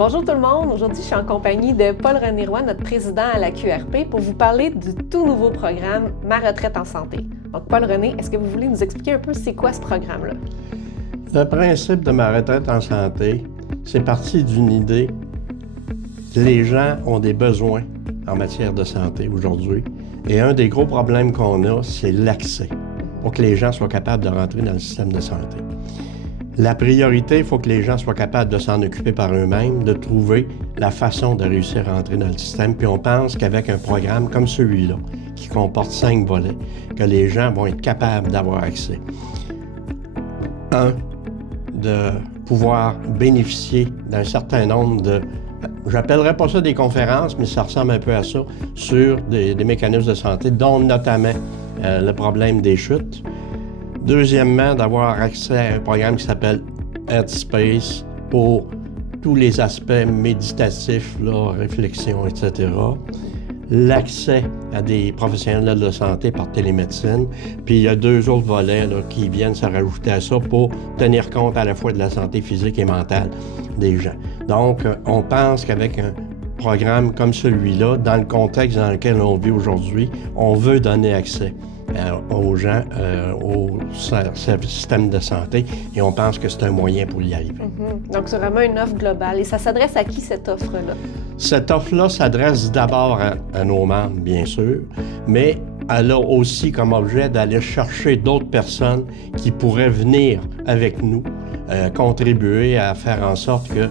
Bonjour tout le monde, aujourd'hui je suis en compagnie de Paul-René Roy, notre président à la QRP, pour vous parler du tout nouveau programme Ma retraite en santé. Donc Paul-René, est-ce que vous voulez nous expliquer un peu c'est quoi ce programme-là? Le principe de Ma retraite en santé, c'est parti d'une idée. Les gens ont des besoins en matière de santé aujourd'hui et un des gros problèmes qu'on a, c'est l'accès pour que les gens soient capables de rentrer dans le système de santé. La priorité, il faut que les gens soient capables de s'en occuper par eux-mêmes, de trouver la façon de réussir à entrer dans le système. Puis on pense qu'avec un programme comme celui-là, qui comporte 5 volets, que les gens vont être capables d'avoir accès. Un, de pouvoir bénéficier d'un certain nombre de, j'appellerais pas ça des conférences, mais ça ressemble un peu à ça, sur des mécanismes de santé, dont notamment le problème des chutes. Deuxièmement, d'avoir accès à un programme qui s'appelle Headspace pour tous les aspects méditatifs, là, réflexion, etc. L'accès à des professionnels de santé par télémédecine. Puis il y a 2 autres volets là, qui viennent se rajouter à ça pour tenir compte à la fois de la santé physique et mentale des gens. Donc, on pense qu'avec un programme comme celui-là, dans le contexte dans lequel on vit aujourd'hui, on veut donner accès aux gens, au système de santé, et on pense que c'est un moyen pour y arriver. Donc, c'est vraiment une offre globale. Et ça s'adresse à qui, cette offre-là? Cette offre-là s'adresse d'abord à nos membres, bien sûr, mais elle a aussi comme objet d'aller chercher d'autres personnes qui pourraient venir avec nous, contribuer à faire en sorte que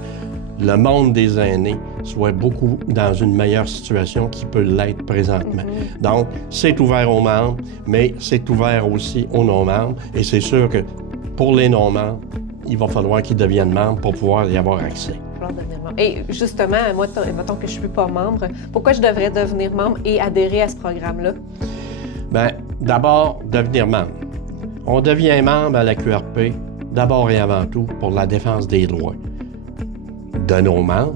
le monde des aînés soit beaucoup dans une meilleure situation qu'il peut l'être présentement. Donc, c'est ouvert aux membres, mais c'est ouvert aussi aux non-membres. Et c'est sûr que pour les non-membres, il va falloir qu'ils deviennent membres pour pouvoir y avoir accès. Et justement, moi, mettons que je ne suis pas membre, pourquoi je devrais devenir membre et adhérer à ce programme-là? Bien, d'abord, devenir membre. On devient membre à la QRP, d'abord et avant tout, pour la défense des droits de nos membres,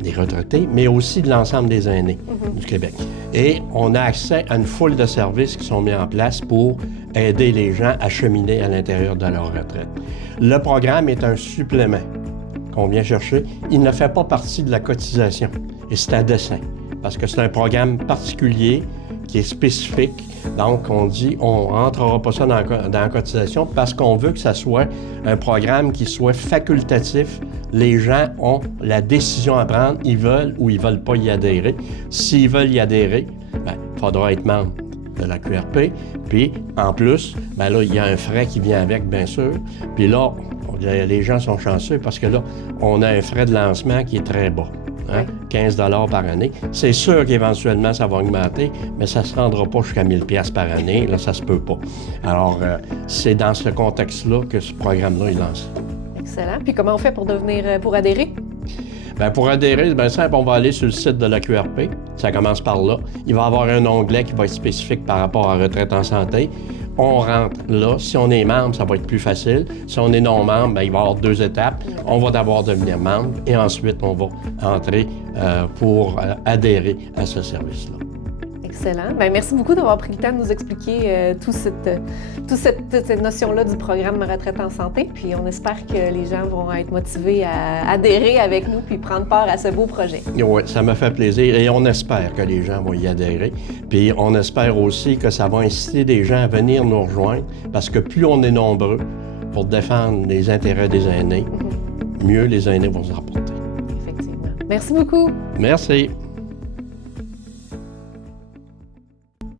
des retraités, mais aussi de l'ensemble des aînés du Québec. Et on a accès à une foule de services qui sont mis en place pour aider les gens à cheminer à l'intérieur de leur retraite. Le programme est un supplément qu'on vient chercher. Il ne fait pas partie de la cotisation, et c'est à dessein, parce que c'est un programme particulier qui est spécifique. Donc, on dit, on ne rentrera pas ça dans la cotisation parce qu'on veut que ça soit un programme qui soit facultatif. Les gens ont la décision à prendre, ils veulent ou ils ne veulent pas y adhérer. S'ils veulent y adhérer, bien, il faudra être membre de la QRP. Puis, en plus, bien là, il y a un frais qui vient avec, bien sûr. Puis là, les gens sont chanceux parce que là, on a un frais de lancement qui est très bas. Hein? 15 $ par année. C'est sûr qu'éventuellement, ça va augmenter, mais ça ne se rendra pas jusqu'à 1 000 $ par année. Là, ça se peut pas. Alors, c'est dans ce contexte-là que ce programme-là est lancé. Excellent. Puis comment on fait pour adhérer? Bien, pour adhérer, c'est bien simple. On va aller sur le site de la QRP. Ça commence par là. Il va y avoir un onglet qui va être spécifique par rapport à Retraite en santé. On rentre là. Si on est membre, ça va être plus facile. Si on est non-membre, bien, il va y avoir 2 étapes. On va d'abord devenir membre et ensuite, on va entrer pour adhérer à ce service-là. Excellent. Bien, merci beaucoup d'avoir pris le temps de nous expliquer toute cette notion-là du programme Ma retraite en santé. Puis on espère que les gens vont être motivés à adhérer avec nous puis prendre part à ce beau projet. Oui, ça me fait plaisir et on espère que les gens vont y adhérer. Puis on espère aussi que ça va inciter des gens à venir nous rejoindre parce que plus on est nombreux pour défendre les intérêts des aînés, mieux les aînés vont se rapporter. Effectivement. Merci beaucoup. Merci.